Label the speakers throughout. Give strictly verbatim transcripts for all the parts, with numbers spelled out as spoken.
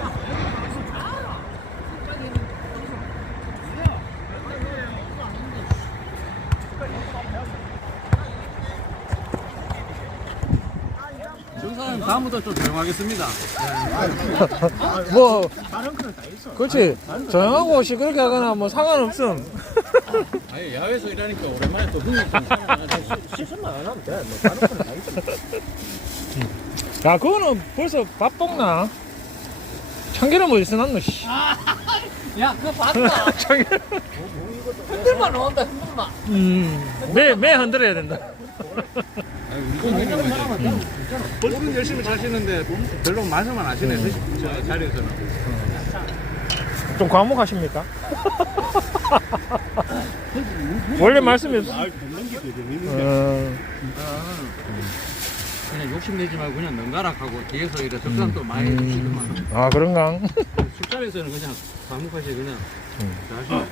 Speaker 1: 정사는 다음부터 좀 조용하겠습니다.
Speaker 2: 뭐 그렇지 조용하고 시끄럽게 하거나 뭐 상관없음.
Speaker 1: 아니 야외에서 일하니까 오랜만에 또 흥이 좀
Speaker 3: 실수만 안 하면 돼. 뭐 다른 거는 다 있어.
Speaker 2: 야 그거는 벌써 밥 먹나? 참기름 어디서 났노 씨.
Speaker 4: 야, 그거 봤다.
Speaker 2: 참기름.
Speaker 4: 흔들만 나온다, 흔들만.
Speaker 2: 음매매 흔들어야 된다.
Speaker 1: 볼은 열심히 차시는데 별로 말씀은 안 하시네. 저 자리에서는.
Speaker 2: 좀 과묵하십니까? 원래 말씀이 없어. 어.
Speaker 1: 그냥 욕심내지 말고 그냥 능가락하고 뒤에서 이래 적당도 많이 해주시더만.
Speaker 2: 아 그런가?
Speaker 1: 술자리에서는 그냥 과묵하시 그냥
Speaker 2: 음.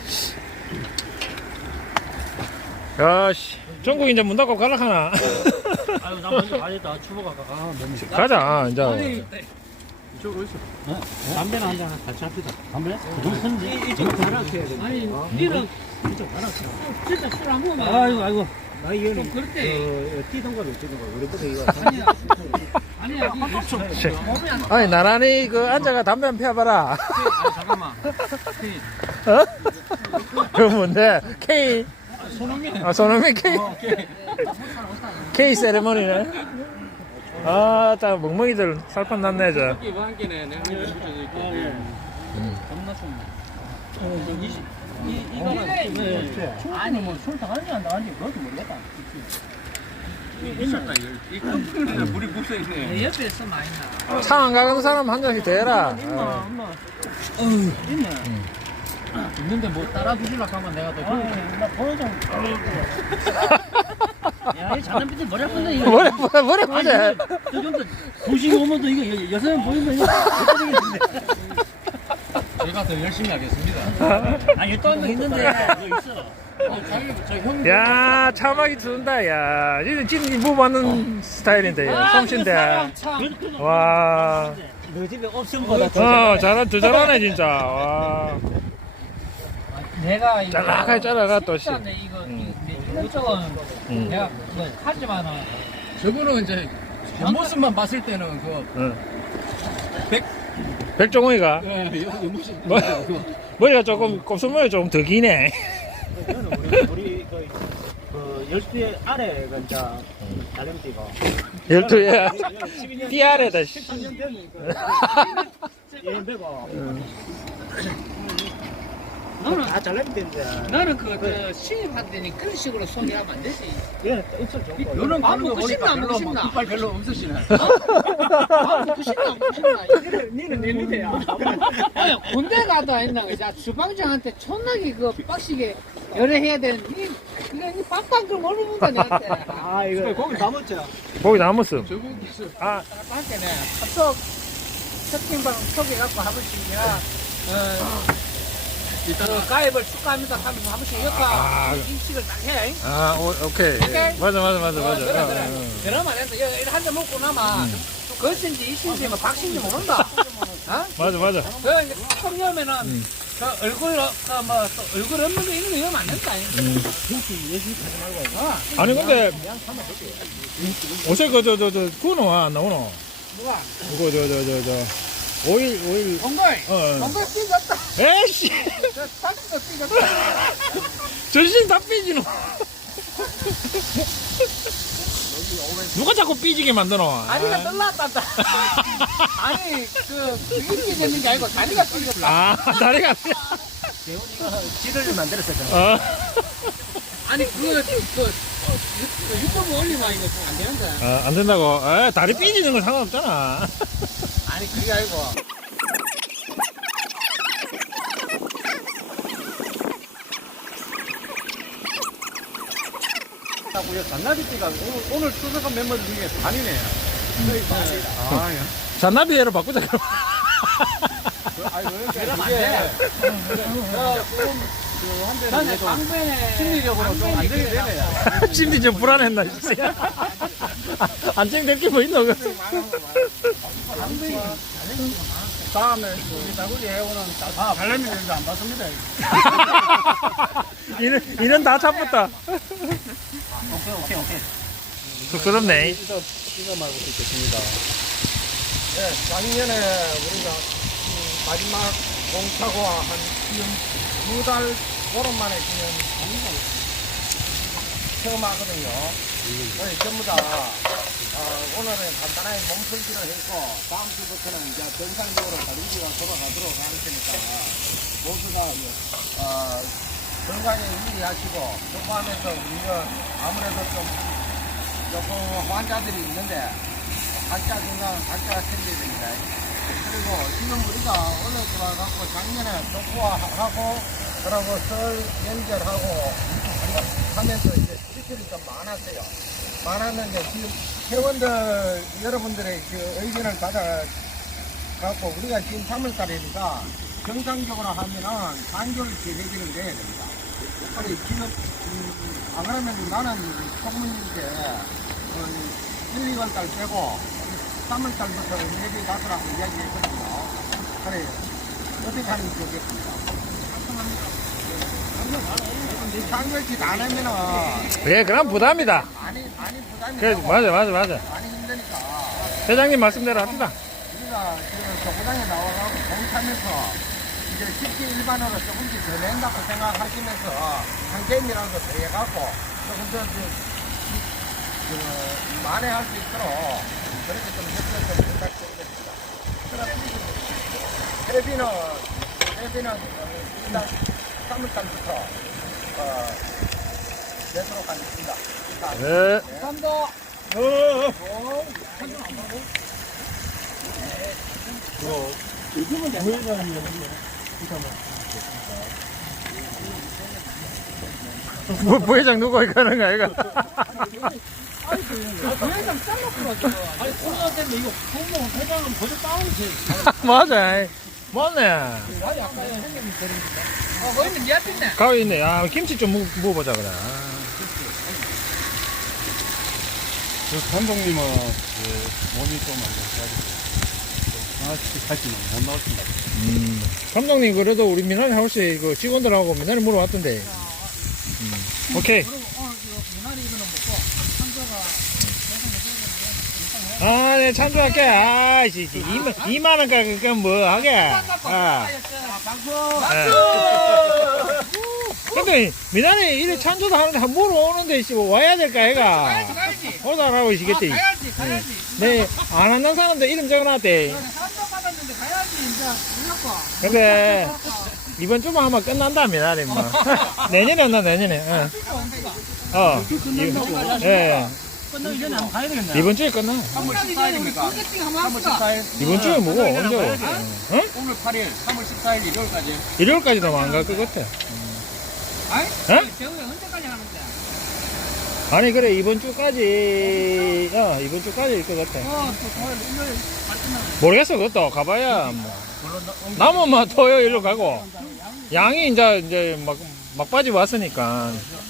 Speaker 2: 야씨 전국 이제 문 닫고 가락하나?
Speaker 3: 아유, 나 먼저 가겠다. 추모가 가. 아, 너무 싫다.
Speaker 2: 가자 이제.
Speaker 1: 이쪽으로 있어.
Speaker 3: 어? 담배나 한잔 같이 합시다. 담배? 너무 큰지? 이쪽 가락해야 돼.
Speaker 4: 아니, 니는
Speaker 3: 이쪽 가락해야
Speaker 4: 진짜 술 안 먹으면.
Speaker 3: 아이고, 아이고. 나 이거는
Speaker 4: 좀 그럴 때.
Speaker 3: 그, 뛰던가도 뛰던가. 우리보다 이거.
Speaker 4: 아니야. 아니야, 니 좀. 몸이 안
Speaker 2: 아니 나란히 그 앉아가 담배 한번 펴봐라.
Speaker 1: 아 잠깐만.
Speaker 2: 어? 그거 뭔데? K.
Speaker 1: 손흥민.
Speaker 2: 아 손흥민 K. K 세레머니네. 아, 딱 멍멍이들 살판 났네 저.
Speaker 1: 이거 한 끼네. 내가 한개 붙여줄게.
Speaker 3: 겁나 좀.
Speaker 4: 이, 이거는.
Speaker 3: 아니, 뭐, 술 당하는지 안 당하는지 그것도 모르겠다.
Speaker 1: 있었다 이거. 이 컴퓨터에 물이 묻어 있네.
Speaker 4: 내 옆에 있으면 많이 나.
Speaker 2: 차 안 가는 사람 한 잔씩 대라.
Speaker 3: 엄마,
Speaker 2: 어.
Speaker 3: 엄마.
Speaker 4: 있네.
Speaker 3: 있는데 뭐 따라 주시려고 하면 내가 또. 나 번호 좀. 야, 이 장난빛이 머리 아픈데, 이거.
Speaker 2: 뭐래 뭐래 뭐래 보자.
Speaker 3: 저 정도 구십오면도 이거 여- 여섯 명 보이면 이거 못 되겠는데.
Speaker 1: 제가 더 열심히 하겠습니다.
Speaker 3: 아, 여덟 명 있는데 이거 있어. 어, 자기 저 형.
Speaker 2: 야 차막이 준다. 야 이거 지금 뭐 받는 스타일인데 솜씨인데. 와.
Speaker 3: 너 집에 없으면 보다 더
Speaker 2: 어 잘한 더 잘하네 진짜. 와.
Speaker 4: 내가 이거.
Speaker 2: 잘나가 잘나가 또 씨.
Speaker 4: 진짜네, 이거. 이쪽은
Speaker 2: 음.
Speaker 4: 내가 그거 하지만은.
Speaker 1: 저분은 이제 옆모습만 봤을 때는 그
Speaker 2: 응.
Speaker 1: 백.
Speaker 2: 백종원이가
Speaker 1: 예, 옆모습.
Speaker 2: 뭐, 머리가 조금 곱슬머리가 조금 더 기네.
Speaker 3: 이거는 우리 우리 그, 그 열두의 아래가 이제 달림띠가
Speaker 2: 열두에 띠아래다 씨.
Speaker 3: 십삼 년 되니까 얘배가
Speaker 4: 너는,
Speaker 3: 다 잘림띠인데
Speaker 4: 너는 그, 그, 신입할 때니 그런 식으로 소개하면 안 되지.
Speaker 3: 얘는 엄청 좋고
Speaker 1: 요런
Speaker 4: 밥
Speaker 1: 가는 거
Speaker 4: 먹고
Speaker 1: 보니까
Speaker 4: 싶나, 안
Speaker 1: 별로
Speaker 4: 먹고
Speaker 1: 뭐
Speaker 4: 싶나?
Speaker 1: 이빨 별로 없으시네.
Speaker 4: 아, 먹고 싶나, 안 먹고 싶나.
Speaker 3: 니는 내 밑에야.
Speaker 4: 아니, 군대 가도 했나, 그자 주방장한테 존나게 그 빡시게 열애해야 되는데, 그냥 이 빡빡 좀 얼어본다, 내한테.
Speaker 3: 아 이거 고기 다 먹자.
Speaker 2: 거기 남았음.
Speaker 1: 저분 있어.
Speaker 2: 아
Speaker 4: 나한테는 합석 채팅방 소개해갖고 한 번씩이나, 어,
Speaker 1: 이따가
Speaker 4: 그 가입을 축하합니다 하면서 한 번씩
Speaker 2: 아.
Speaker 4: 이렇게 인식을 딱 해.
Speaker 2: 아, 오, 오케이.
Speaker 4: 오케이.
Speaker 2: 맞아, 맞아, 맞아, 맞아.
Speaker 4: 그래,
Speaker 2: 어,
Speaker 4: 그래.
Speaker 2: 어, 어.
Speaker 4: 그러면 해서 이거 한잔 먹고 나면, 거신지 이신지 뭐 박신지 모른다. 어?
Speaker 2: 맞아, 맞아.
Speaker 4: 그 이제 턱 열면은 그 얼굴 그뭐 얼굴 없는 거 이런 거 이러면 안 된다. 어.
Speaker 2: 아니, 근데, 옷에 그, 저, 저, 저, 구노, 안 나오노?
Speaker 4: 뭐가?
Speaker 2: 그거, 저, 저, 저, 저, 오일, 오일.
Speaker 4: 몽골.
Speaker 2: 어, 어.
Speaker 4: 몽골 삐졌다.
Speaker 2: 에이씨!
Speaker 4: 저 박스도 삐졌다.
Speaker 2: 전신 다 삐지노. 누가 자꾸 삐지게 만드노?
Speaker 4: 다리가 떨어졌다. 아니 그 그게 삐졌는 게 아니고 다리가 삐졌다.
Speaker 2: 아, 다리가.
Speaker 3: 지를 만들었었잖아.
Speaker 2: 어.
Speaker 4: 아니 그거 그 유튜브 올리면 이거 안 되는 거야.
Speaker 2: 아, 안 된다고. 에, 다리 삐지는 건 상관없잖아.
Speaker 4: 아니 그게 아니고.
Speaker 1: 잔나비띠가 오늘, 오늘 출석한 멤버들 중에 반이네. 아, 야.
Speaker 2: 잔나비애로 바꾸자, 그럼.
Speaker 1: 아니, 그러니까 이게 그
Speaker 4: 나는 방배네.
Speaker 1: 심리적으로 좀 안 되게 되네.
Speaker 2: 심리 좀 불안했나, 진짜. 안정될 게 뭐 있노? 그.
Speaker 1: 다음에 우리 다구리 해오는 아 발레미는도 안 봤습니다.
Speaker 2: 이는, 이는 다 잡았다.
Speaker 3: 오케이 오케이 오케이.
Speaker 2: 쑥스럽네.
Speaker 1: 이거 이거 말고 듣겠습니다. 네, 작년에 우리가 음, 마지막 공차고 한 지금 두 달 보름 만에 지금 처음 하거든요. 저희 전부 다 어, 오늘은 간단하게 몸풀기를 했고 다음 주부터는 이제 정상적으로 달리기가 돌아가도록 할 테니까 모두 다 어, 건강에 유의하시고 조금하면서 우리가 아무래도 좀 조금 환자들이 있는데 각자 건강 각자 챙겨야 됩니다. 그리고 지금 우리가 오늘 들어가고 작년에 독후하고 그러고 설 연결하고 하면서 이제 수술이 좀 많았어요. 많았는데 지금 회원들 여러분들의 그 의견을 받아 갖고 우리가 지금 삼월달이니까 정상적으로 하면은 사 개월 계획을 내야 됩니다. 아니 지금 음, 안 그러면 나는 소문인데 어, 일, 이월달 빼고 삼월달부터 내비 가더라고 이야기했거든요. 그래 어떻게 하는지 모르겠습니다. 장결식 안 하면은
Speaker 2: 예, 그럼 부담이다.
Speaker 1: 많이 많이 부담이
Speaker 2: 그래,
Speaker 1: 되고
Speaker 2: 맞아, 맞아, 맞아.
Speaker 1: 많이 힘드니까
Speaker 2: 회장님 말씀대로 합시다.
Speaker 1: 우리가 그 정부장에 나와가고 공차면서 이제 쉽게 일반으로 조금씩 더 낸다고 생각하시면서 한 게임이라도 더 해갖고 조금 더 그, 그, 만회할 수 있도록 그렇게 좀 협조 좀 부탁드리겠습니다. 회비는 회비는 일단 삼월달부터 어, 내도록 하겠습니다. 일단
Speaker 2: 네.
Speaker 1: 감사합니다. 어, 어. 어, 한번 안 하고.
Speaker 3: 요즘은 대회장이요.
Speaker 2: 부, 부회장 누구 가는 거야, 이거?
Speaker 4: 부회장 잘랐구나.
Speaker 3: 아니 코로나 때문에 이거 공무원 회장은 벌써 다운이지.
Speaker 2: 맞아. 맞네.
Speaker 4: 아니 아까 형님이 버리니까. 어, 거기는 니 앞에 있네.
Speaker 2: 가위 있네. 야, 김치 좀 먹, 먹어보자, 그래.
Speaker 1: 그 감독님은 그 몸이 좀 안 좋아가지고 하나씩 하시면 못 나오신다.
Speaker 2: 음. 감독님, 그래도 우리 미나리 하우스 그 직원들하고 미나리 물어봤던데. 음. 오케이.
Speaker 4: 그리고 오늘 이거 미나리 이거는 먹고 상자가
Speaker 2: 아, 네, 참조할게. 아, 이 이만, 이만 원까지, 그건 뭐, 하게. 아.
Speaker 4: 박수.
Speaker 2: 근데, 미나리 이래 참조도 하는데, 한 물어오는데, 씨, 뭐 와야 될까,
Speaker 4: 가야지
Speaker 2: 애가.
Speaker 4: 가야지.
Speaker 2: 오다라고, 시겠지.
Speaker 4: 아, 가야지 가야지.
Speaker 2: 네, 안 한다는 사람들 이름 적어놨대.
Speaker 4: 상자 받았는데 가야지 이제 불렀고.
Speaker 2: 근데, 이번 주만 하면 끝난다, 미나리, 뭐. 내년에 한다, 내년에. 어. 어. 이- 예.
Speaker 3: 끝나기 전에 한번 가야 되겠네.
Speaker 2: 이번 주에 끝나.
Speaker 1: 삼월 십사일입니까?
Speaker 4: 소개팅 한번
Speaker 1: 삼월
Speaker 4: 합시다.
Speaker 1: 십사일.
Speaker 2: 이번 주에 뭐고, 언제? 어?
Speaker 1: 오늘 팔일, 삼월 십사일 일요일까지.
Speaker 2: 일요일까지도 안 갈 것 같아.
Speaker 4: 아이?
Speaker 2: 어?
Speaker 4: 저거 언제까지 하는데?
Speaker 2: 아니, 그래, 이번 주까지, 어, 이번 주까지일 것 같아.
Speaker 4: 어, 또 토요일, 일요일 맞으면
Speaker 2: 모르겠어, 그것도. 가봐야, 뭐. 남은 뭐 토요일로 가고. 양이 이제, 이제 막, 막바지 왔으니까.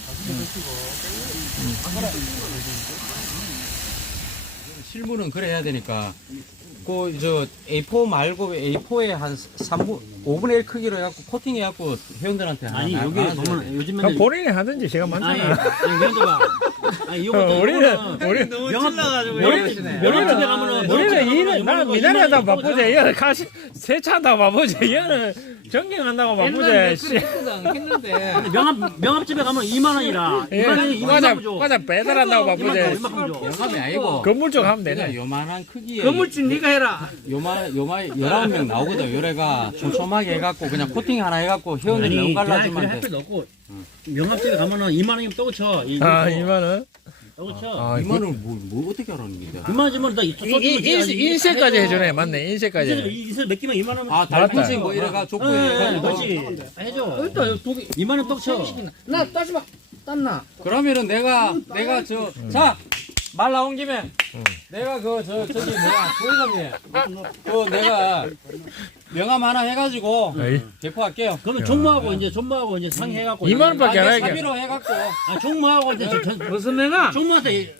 Speaker 5: 실물은 그래 해야 되니까 그 저 에이 포 말고 에이 포에 한 삼분 오분의 일 크기로 해갖고 코팅 해갖고 회원들한테
Speaker 3: 아니
Speaker 5: 하나
Speaker 3: 여기
Speaker 5: 나눠줘야
Speaker 3: 보면
Speaker 5: 돼.
Speaker 2: 그럼
Speaker 3: 요즘에는
Speaker 2: 본인이 하든지 시간
Speaker 3: 아니
Speaker 2: 많잖아.
Speaker 3: 아니 회원들 봐. 아니 이거
Speaker 2: 어, 우리는, 우리,
Speaker 3: 명함 찔러가지고
Speaker 2: 우리-
Speaker 3: 명함 집에 가면은
Speaker 2: 우리는 일은,
Speaker 3: 명함
Speaker 2: 나는
Speaker 3: 거
Speaker 2: 미나리 한다고
Speaker 3: 이만 원
Speaker 2: 바쁘지. 얘는 가시, 세차한다고 바쁘지. 얘는 전경한다고 바쁘지. 씨.
Speaker 4: 했거든, 했는데.
Speaker 3: 명함 명함 집에 가면 이만 원이라
Speaker 2: 예,
Speaker 3: 이만 원이
Speaker 2: 과자,
Speaker 3: 이만큼 줘.
Speaker 2: 과자 배달한다고
Speaker 3: 이만큼
Speaker 2: 바쁘지.
Speaker 3: 이만큼 줘.
Speaker 5: 영감이 아니고
Speaker 2: 건물쪽 하면
Speaker 5: 그냥
Speaker 2: 되네.
Speaker 5: 요만한 크기에
Speaker 4: 건물주 네가 해라.
Speaker 5: 요만 요만 열아홉 명 나오거든. 요래가 촘촘하게 해갖고 그냥 코팅 하나 해갖고 회원들이 너무 갈라주면
Speaker 3: 할
Speaker 5: 돼.
Speaker 3: 필요 없고 명함 집에 가면은 이만 원이면 또 쳐.
Speaker 2: 아, 이만 원?
Speaker 3: 또 쳐.
Speaker 2: 아,
Speaker 5: 이만 원을 뭐, 뭐 어떻게 하라는 거야?
Speaker 3: 이만 원 주면 나 이-
Speaker 2: 이, 이, 인- 인쇄까지 해주네. 맞네,
Speaker 3: 인쇄
Speaker 2: 인쇄까지.
Speaker 3: 인쇄 몇 개만 이만 원.
Speaker 5: 아 달풍식 뭐 이래가 족구
Speaker 3: 예,
Speaker 5: 해가지고
Speaker 3: 그렇지. 해줘.
Speaker 4: 일단 두 개.
Speaker 3: 이만 원 또 쳐.
Speaker 4: 나 따지 마. 땀나.
Speaker 5: 그러면은 내가 내가 저 자 말 나온 김에 내가 그 저 저기 뭐야 부회장님 그 내가 명함 하나 해가지고
Speaker 2: 에이.
Speaker 5: 배포할게요.
Speaker 3: 그러면 종무하고 이제 종무하고 이제 상해갖고
Speaker 2: 이만 원밖에 안
Speaker 5: 아,
Speaker 2: 하게.
Speaker 5: 사비로 해갖고
Speaker 3: 아 종무하고 이제 저- 저-
Speaker 4: 무슨 내가?
Speaker 3: 종무한테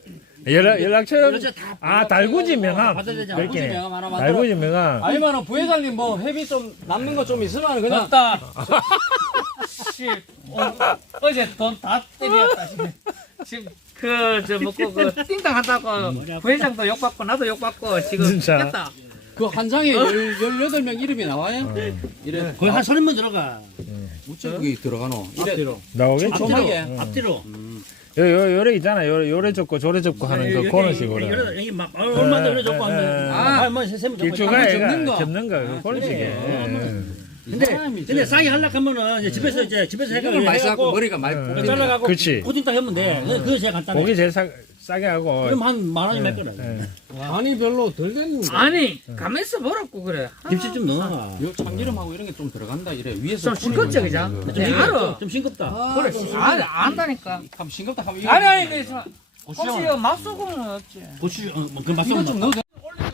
Speaker 2: 연락 연락처
Speaker 5: 연락처 다
Speaker 2: 아 달구지 명함
Speaker 5: 받아야 되지.
Speaker 2: 그렇게.
Speaker 5: 달구지 명함 하나 만들어.
Speaker 2: 달구지 명함.
Speaker 5: 아니면은 부회장님 뭐 회비 좀 남는 거 좀 있으면 그냥
Speaker 4: 맞다. 씨, 어, 어제 돈 다 때렸다 지금. 지금 그저 먹고 그 띵당 한다고 부회장도 욕 받고 나도 욕 받고 지금
Speaker 2: 진짜.
Speaker 4: 됐다.
Speaker 5: 그 한 장에 열여덟 명 이름이 나와요? 이래
Speaker 3: 거의 한 서른 번 들어가.
Speaker 5: 우째 그게 들어가노. 이래
Speaker 3: 앞뒤로.
Speaker 2: 나오겠지.
Speaker 5: 촘촘하게.
Speaker 2: 응.
Speaker 3: 앞뒤로.
Speaker 2: 요, 요, 요래 있잖아. 요, 요래 접고 저래 접고 하는 그 그런 식으로.
Speaker 3: 여기, 여기 막 얼마나 그래 좋고 하는데. 아, 뭐 세세면 좋고.
Speaker 2: 길쭉가
Speaker 5: 접는
Speaker 2: 접는
Speaker 5: 거.
Speaker 2: 거. 접는 거. 그런 식에.
Speaker 3: 근데 근데 싸게 하려고 하면은 이제 집에서 이제 집에서
Speaker 5: 이걸
Speaker 3: 해가지고
Speaker 5: 많이 쌓고
Speaker 3: 해갖고
Speaker 5: 머리가 많이
Speaker 2: 응.
Speaker 5: 뽑히네.
Speaker 3: 잘라가고
Speaker 2: 그치.
Speaker 3: 코팅 딱 하면 돼. 그게 그게 제일 간단해.
Speaker 2: 고기 제일 싸, 싸게 하고.
Speaker 3: 그럼 한 만 원이 몇 거래.
Speaker 2: 예.
Speaker 5: 간이 별로 덜 됐는데.
Speaker 4: 아니 가면서 뭐라고 그래.
Speaker 3: 김치 좀 넣어.
Speaker 5: 요 참기름하고 이런 게 좀 들어간다 이래 위에서
Speaker 4: 좀 싱겁적이자.
Speaker 3: 좀
Speaker 4: 네,
Speaker 3: 싱겁다.
Speaker 4: 알아.
Speaker 3: 좀 싱겁다.
Speaker 4: 그래. 아니 안다니까.
Speaker 5: 참 싱겁다 하면 이거
Speaker 4: 아니 아니 내 저. 혹시 이거 맛소금은 없지?
Speaker 3: 고추 어, 뭐그 맛
Speaker 5: 이거
Speaker 3: 좀
Speaker 5: 좀
Speaker 3: 넣어.
Speaker 5: 넣어도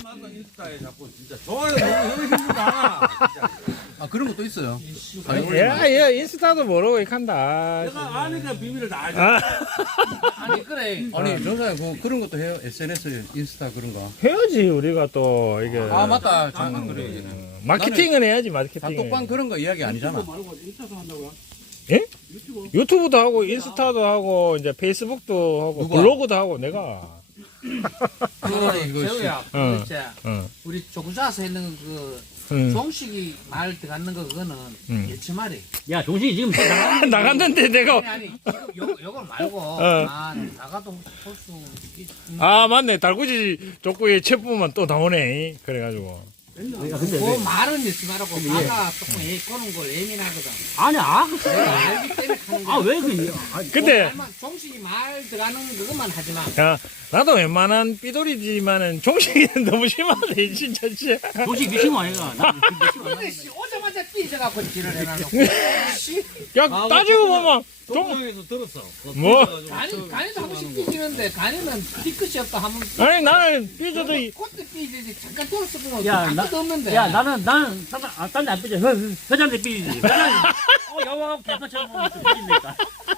Speaker 5: 아 그런 것도 있어요.
Speaker 2: 야, 야, 인스타도 모르고 이렇게 한다.
Speaker 3: 내가 아니까 비밀을 다 알지.
Speaker 2: 아,
Speaker 4: 아니 그래.
Speaker 5: 아니 정사야 그 그런 것도 해요. 에스엔에스 인스타 그런 거.
Speaker 2: 해야지, 우리가 또, 이게.
Speaker 5: 아 맞다. 장난 그래.
Speaker 2: 마케팅은 해야지, 마케팅.
Speaker 5: 단톡방 그런 거 이야기 아니잖아.
Speaker 2: 예? 유튜브도 하고, 인스타도 하고, 이제 페이스북도 하고,
Speaker 5: 누가?
Speaker 2: 블로그도 하고, 내가.
Speaker 5: 아니 이거 씨.
Speaker 4: 재우야.
Speaker 2: 응.
Speaker 4: 도대체
Speaker 2: 응.
Speaker 4: 우리 조구자서 했는 그
Speaker 2: 응.
Speaker 4: 종식이 말 들어가는 거 그거는
Speaker 2: 응.
Speaker 4: 예치말이.
Speaker 3: 야, 종식이 지금 다
Speaker 2: 나갔는데, 내가.
Speaker 4: 아니 아니 지금 요 요걸 말고
Speaker 2: 어.
Speaker 4: 아 나가도 볼수
Speaker 2: 아, 맞네. 달구지 족구에 채부만 또 나오네. 그래가지고.
Speaker 4: 그 말은 예치말하고 나가 조금 애 꼬는 걸 예민하거든.
Speaker 3: 아니, 아,
Speaker 4: 내가 알기 때문에 하는 거야.
Speaker 3: 아, 왜 그, 아,
Speaker 2: 근데,
Speaker 4: 말만 종식이 말 들어가는 그것만 하지 마.
Speaker 2: 야, 나도 웬만한 삐돌이지만은 종식이는 너무 심하네, 진짜. 진짜.
Speaker 3: 종식 미친 거 아니가? 나 미친 거 아니야.
Speaker 4: 근데 씨 오자마자 삐져갖고 지를 해놔놓고. 씨
Speaker 2: 야, 따지고 보면, 종,
Speaker 5: 동영에서 들었어.
Speaker 2: 뭐?
Speaker 4: 간이 간이도 한 번씩 삐지는데 간이는 뒤끝이 없다 하면.
Speaker 2: 아니, 나는 삐져도, 이-
Speaker 4: 그때 삐지지 잠깐 돌았어 보면
Speaker 3: 야,
Speaker 4: 야,
Speaker 3: 나-
Speaker 4: 아무도 없는데.
Speaker 3: 야, 나는, 나는, 딴, 아, 딴데 안 삐져. 회, 회장한테 삐지지. 회장, 어, 여왕하고 개파처럼 보면 좀 삐진다니까.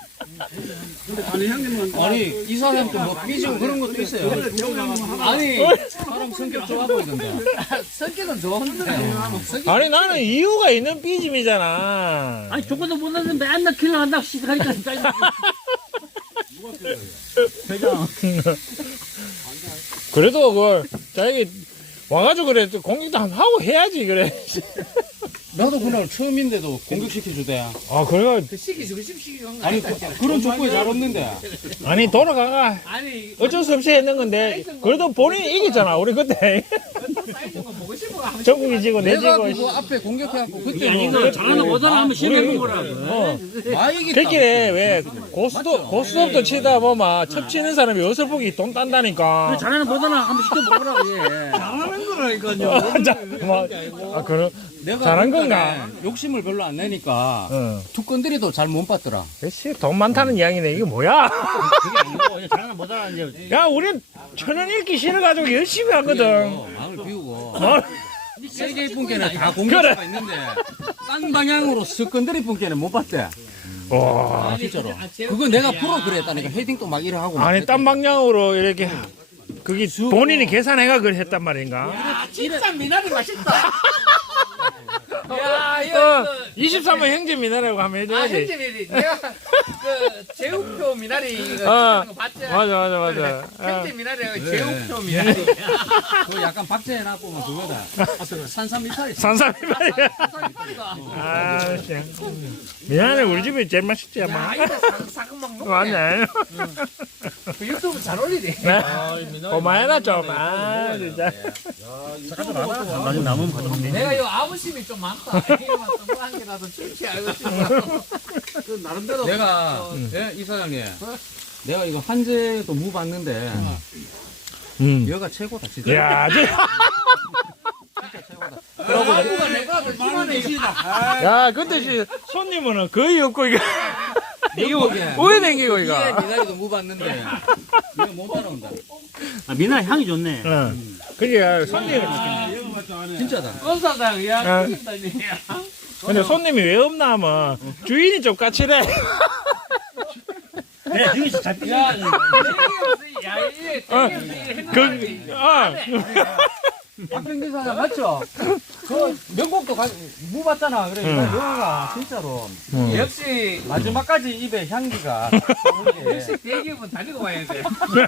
Speaker 5: 아니 이 사람도 뭐 삐지고 그런 것도 있어요.
Speaker 4: 아니
Speaker 5: 사람 성격 좋아 보이던데.
Speaker 4: 성격은 좋은데. 성격
Speaker 2: 아니, 나는 이유가 있는 삐짐이잖아.
Speaker 3: 아니, 조건도 못 넣는데 맨날 킬러 한다고 시작하니까 짜증나. 회장.
Speaker 2: 그래도 그걸, 자기, 와가지고 그래, 또 공격도 한 하고 해야지, 그래.
Speaker 5: 나도 그날 처음인데도 공격시켜 주대.
Speaker 2: 아, 그래가,
Speaker 4: 그 시기지 그 시기지 한 거.
Speaker 5: 아니
Speaker 4: 아니다.
Speaker 5: 그, 그런 족구에 잘 없는데.
Speaker 2: 아니, 돌아가가.
Speaker 4: 아니
Speaker 2: 어쩔 수 없이 했는 건데, 그래도 본인이 이겼잖아, 우리 그때.
Speaker 4: 사이즈 거 보고 싶어 하면
Speaker 2: 전국이 지고, 내
Speaker 5: 내가
Speaker 2: 지고.
Speaker 5: 그거 앞에 공격해갖고 그때
Speaker 3: 아니,
Speaker 5: 뭐
Speaker 3: 이거 잘하는 거잖아. 한번 시험해본 거라고.
Speaker 2: 어.
Speaker 5: 아 이겼다.
Speaker 2: 그렇게 왜, 고스톱, 고스톱도 치다 보면, 첩 치는 사람이 어설프게 돈 딴다니까.
Speaker 3: 잘하는 거잖아. 한번 시켜보라고, 얘.
Speaker 5: 잘하는 거라니까요.
Speaker 2: 자, 뭐, 아, 그럼,
Speaker 5: 내가
Speaker 2: 잘한
Speaker 5: 그러니까
Speaker 2: 건가?
Speaker 5: 욕심을 별로 안 내니까
Speaker 2: 응.
Speaker 5: 투건들이도 잘 못 받더라.
Speaker 2: 그렇지, 돈 많다는 이야기네. 이게 뭐야?
Speaker 3: 그게 아니고, 그냥 잘하는 거잖아. 이제.
Speaker 2: 야, 우린 천원 읽기 싫어가지고 열심히 하거든.
Speaker 5: 어, 마음을 비우고.
Speaker 2: 뭐?
Speaker 5: 세계 분께는 다 공격수가 있는데 딴 방향으로 습건들이 분께는 못 봤대.
Speaker 2: 와.
Speaker 5: 진짜로. 그거 내가 프로 그랬다니까. 헤딩도 막 이래 하고. 막
Speaker 2: 아니,
Speaker 5: 그랬다.
Speaker 2: 딴 방향으로 이렇게, 그게 본인이 계산해가 그걸 했단 말인가?
Speaker 4: 야 진짜 미나리 맛있다. 야 이거
Speaker 2: 어, 이십삼 번 형제 미나라고 하면
Speaker 4: 아
Speaker 2: 해줘야지.
Speaker 4: 형제들이 내가 그 제우표 미나리 이거
Speaker 2: 어,
Speaker 4: 찍는 거 봤지?
Speaker 2: 맞아, 맞아, 맞아.
Speaker 4: 형제 미나리가 제우표 미나리.
Speaker 5: 그거 약간 박제해놨고 뭐 그거다. 산삼이파리.
Speaker 2: 산삼이 말이야. 아, 씨. 미안해, 우리 집이 제일 맛있지,
Speaker 4: 야
Speaker 2: 아마.
Speaker 4: 이거 사금 막 녹네.
Speaker 2: 맞네.
Speaker 4: 그 유튜브 잘 올리네.
Speaker 2: 고마워라, 좀. 아, 진짜.
Speaker 3: 나중에 남으면 가져가.
Speaker 4: 내가 이 아부심이 좀 많다. 이거만 동그란 개라도 줄지 알고 싶어. 그 나름대로
Speaker 5: 내가 예, 이사장님. 내가 이거 한재도 무 봤는데
Speaker 2: 음.
Speaker 5: 여가 최고다 진짜.
Speaker 2: 야, 저,
Speaker 4: 아부가 내가 더 심하네.
Speaker 2: 야, 근데 씨, 손님은 거의 없고, 이거. 이거,
Speaker 5: 보기엔.
Speaker 2: 오해 댕기고,
Speaker 5: 이게
Speaker 2: 이거.
Speaker 5: 미나리도 무 봤는데 이거 못 따라온다.
Speaker 3: 아, 미나리 향이 좋네.
Speaker 2: 응. 그게 손님,
Speaker 5: 진짜다.
Speaker 4: 검사장
Speaker 2: 아.
Speaker 4: 야 죽인다니.
Speaker 2: 근데 손님이 왜 없나 하면 주인이 좀 까칠해.
Speaker 3: 네, 여기서 잘 삐져.
Speaker 4: 야, 야 이게
Speaker 2: 어,
Speaker 4: 했는
Speaker 2: 그, 아,
Speaker 5: 박병기 사장 맞죠? 그 명곡도 가, 무 봤잖아. 그래,
Speaker 2: 응.
Speaker 5: 영화가 진짜로
Speaker 2: 응.
Speaker 4: 역시
Speaker 5: 마지막까지 입에 향기가.
Speaker 4: 역시 대기업은 달리고 와야 돼.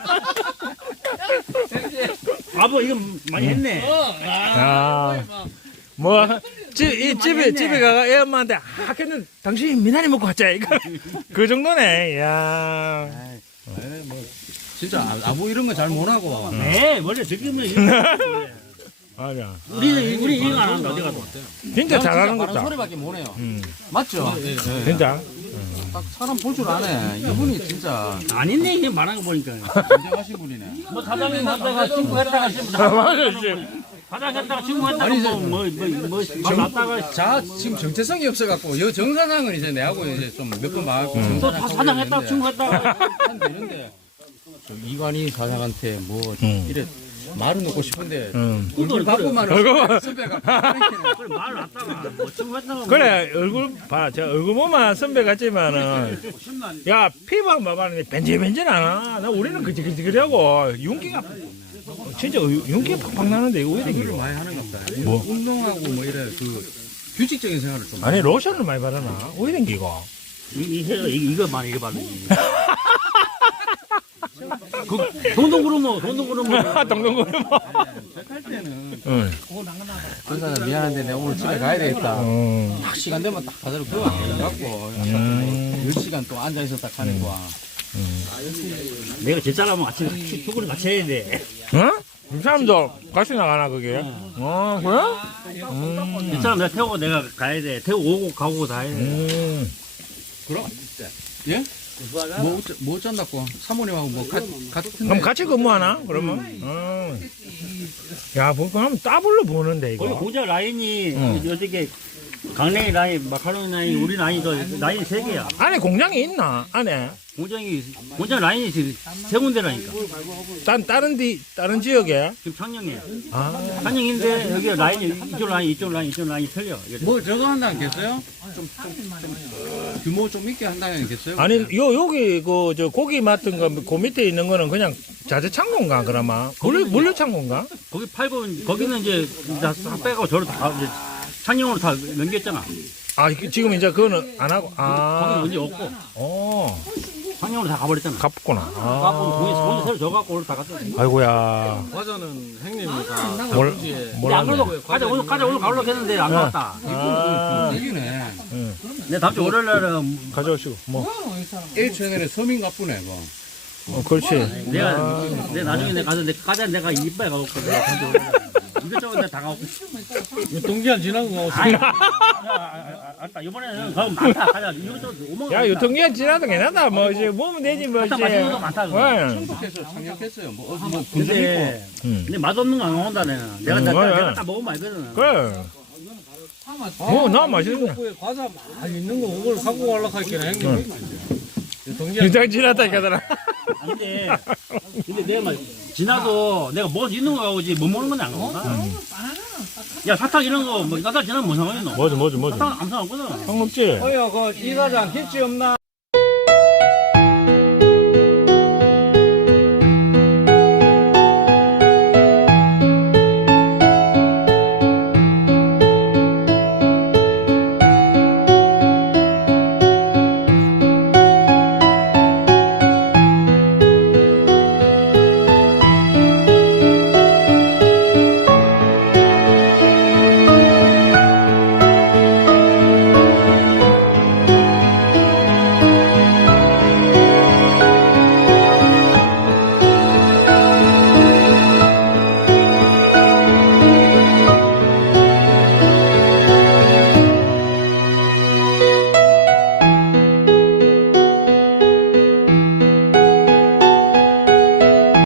Speaker 3: 아버 이거 많이 했네.
Speaker 4: 어,
Speaker 2: 아. 뭐, 집, 이 집에, 집에 가가 애 엄마한테, 아, 걔는 당신 미나리 먹고 왔자, 이거. 그 정도네, 야.
Speaker 5: 진짜 아- 아무 이런 거 잘 못하고.
Speaker 3: 네, 원래 듣기면 이거.
Speaker 2: 맞아.
Speaker 3: 우리는 우리 이거 안 한다 어디 가도.
Speaker 2: 진짜 잘하는
Speaker 5: 바른
Speaker 2: 것다.
Speaker 5: 소리밖에 못해요.
Speaker 2: 음,
Speaker 5: 맞죠?
Speaker 2: 진짜.
Speaker 5: 딱 사람 볼 줄 아네. 이분이 진짜
Speaker 3: 아닌데 이게 말한 거 보니까.
Speaker 5: 굉장하신 분이네.
Speaker 3: 뭐 사장님 갔다가 신고했다가 신고.
Speaker 2: 아, 맞아, 씨.
Speaker 3: 사장 했다가 신고했다가 뭐뭐뭐 났다가
Speaker 5: 자, 지금 정체성이 없어갖고, 여 정사장은 이제 내하고 이제 좀 몇 번 막.
Speaker 3: 또 사장 했다가 신고했다가.
Speaker 5: 되는데. 이관희 사장한테 뭐,
Speaker 2: 음.
Speaker 5: 이래 말은 놓고 싶은데,
Speaker 2: 응.
Speaker 5: 얼굴 바꾸만
Speaker 2: 얼굴.
Speaker 5: 선배가.
Speaker 3: 그래 말 났다가 뭐 신고했다가.
Speaker 2: 그래, 얼굴, 봐. 저 얼굴 보면 선배 같지만은, 야, 피부 한번 봐봤는데, 벤질벤질 않아. 나 우리는 그지그지그리하고, 윤기가, 진짜 윤기가 팍팍 나는데, 이거 왜
Speaker 5: 일을
Speaker 2: 이래?
Speaker 5: 많이 하는 것 같다.
Speaker 2: 뭐?
Speaker 5: 운동하고 뭐 이래, 그, 규칙적인 생활을 좀.
Speaker 2: 아니, 로션을 많이 바르나? 왜 이래, 이거?
Speaker 3: 이, 이, 이거 이거만 이거 받는. 그 동동구르모 동동구르모.
Speaker 2: 동동구리 뭐.
Speaker 5: 할 때는,
Speaker 2: 응.
Speaker 5: 정사장 미안한데 내가 오늘 집에 가야 되겠다.
Speaker 2: 응.
Speaker 5: 딱 시간 되면 딱 가자로 그어갖고
Speaker 2: 음.
Speaker 5: 열 시간 또 앉아있었다 하는 거야.
Speaker 3: 내가 제 사람은 아침에 출근을 같이 해야 돼.
Speaker 2: 응? 이 사람도 같이 나가나, 그게? 어, 그래? 음.
Speaker 3: 이 사람 내가 태우고 내가 가야 돼. 태우고 오고 가고 다 해야 돼.
Speaker 2: 음.
Speaker 5: 그럼, 예? 뭐, 어쩌- 뭐 어쩐다고? 사모님하고 뭐, 가, 같은.
Speaker 2: 그럼 같이 근무하나? 그러면? 어. 야, 뭐, 그럼 더블로 보는데,
Speaker 3: 거기
Speaker 2: 이거.
Speaker 3: 공장 라인이
Speaker 2: 응.
Speaker 3: 어떻게 강냉이 라인, 마카로니 라인, 우리 라인 저 라인 세 개야.
Speaker 2: 안에 공장이 있나? 안에?
Speaker 3: 공장이 공장 라인이 지금 세 군데라니까.
Speaker 2: 딴, 다른 디, 다른 지역에?
Speaker 3: 지금 창녕에.
Speaker 2: 아.
Speaker 3: 창녕인데 여기 라인이 이쪽 라인, 이쪽 라인, 이쪽 라인이 틀려. 이게.
Speaker 5: 뭐 저거 한다는 겠어요? 좀, 좀, 좀 규모 좀 있게 한다는 겠어요?
Speaker 2: 아니, 요, 여기, 그, 저, 고기 맡은 거, 그 밑에 있는 거는 그냥 자재창고인가, 그러면? 물류, 물류창고인가?
Speaker 3: 거기 팔고 거기는 이제 다 빼고 저를 다 이제 창녕으로 다 넘겼잖아.
Speaker 2: 아, 그- 지금 이제 그거는 안 하고,
Speaker 3: 거기
Speaker 2: 아.
Speaker 3: 언제 없고
Speaker 2: 어,
Speaker 3: 창녕으로 다 가버렸잖아.
Speaker 2: 갑구나.
Speaker 3: 갖고 돈이
Speaker 2: 아.
Speaker 3: 돈이 새로 줘 갖고 오늘 다 갔어.
Speaker 2: 아이고야.
Speaker 5: 과자는 형님이가
Speaker 2: 몰,
Speaker 3: 안
Speaker 2: 몰랐네.
Speaker 3: 그래도 가자 오늘 가자 오늘 가려고 했는데 안 갔다.
Speaker 2: 아,
Speaker 5: 이기네.
Speaker 2: 응.
Speaker 3: 내 다음 주 월요일 날은
Speaker 2: 가져오시고, 뭐.
Speaker 5: 일 채널에 서민 가쁘네, 그거.
Speaker 2: 어, 그렇지.
Speaker 3: 내가 내 나중에 내가 가서 내 가자 내가 이빨 가갖고 내가 다음 주 월요일 날 이것저것 내가 다 가고.
Speaker 5: 동기한 지난 거.
Speaker 3: 아이, 야, 아까 이번에는 가면 많다 가자 이것저것 오만.
Speaker 2: 야, 유통기한 지나도 괜찮다. 뭐, 이제, 뭐면 되지, 뭐, 이제.
Speaker 3: 많다, 맛있는 거 많다, 그거.
Speaker 2: 응.
Speaker 5: 행복해서 참여했어요. 뭐, 어, 뭐, 군대 있고.
Speaker 3: 근데
Speaker 2: 응.
Speaker 3: 근데 맛없는 거 안 먹는다 내가. 내가
Speaker 2: 음,
Speaker 3: 내가,
Speaker 2: 맞아.
Speaker 3: 내가 다 먹으면 알거든.
Speaker 2: 그래. 뭐, 나 맛있네.
Speaker 6: 과자 많이 있는 거 그걸 갖고 가려고 할게는 형님.
Speaker 2: 유통 지났다니까, 나.
Speaker 3: 아, 근데 근데 내가 막 지나도 내가 뭐 있는 거 가고지 못 먹는 건 안 먹나? 야 사탕 이런 거뭐 나달 지나면 뭐 상관이 있노?
Speaker 2: 뭐지, 뭐지, 뭐지.
Speaker 3: 사탕 안 상관없거든.
Speaker 2: 형 먹지?
Speaker 5: 어여, 그, 이사장 김치 없나?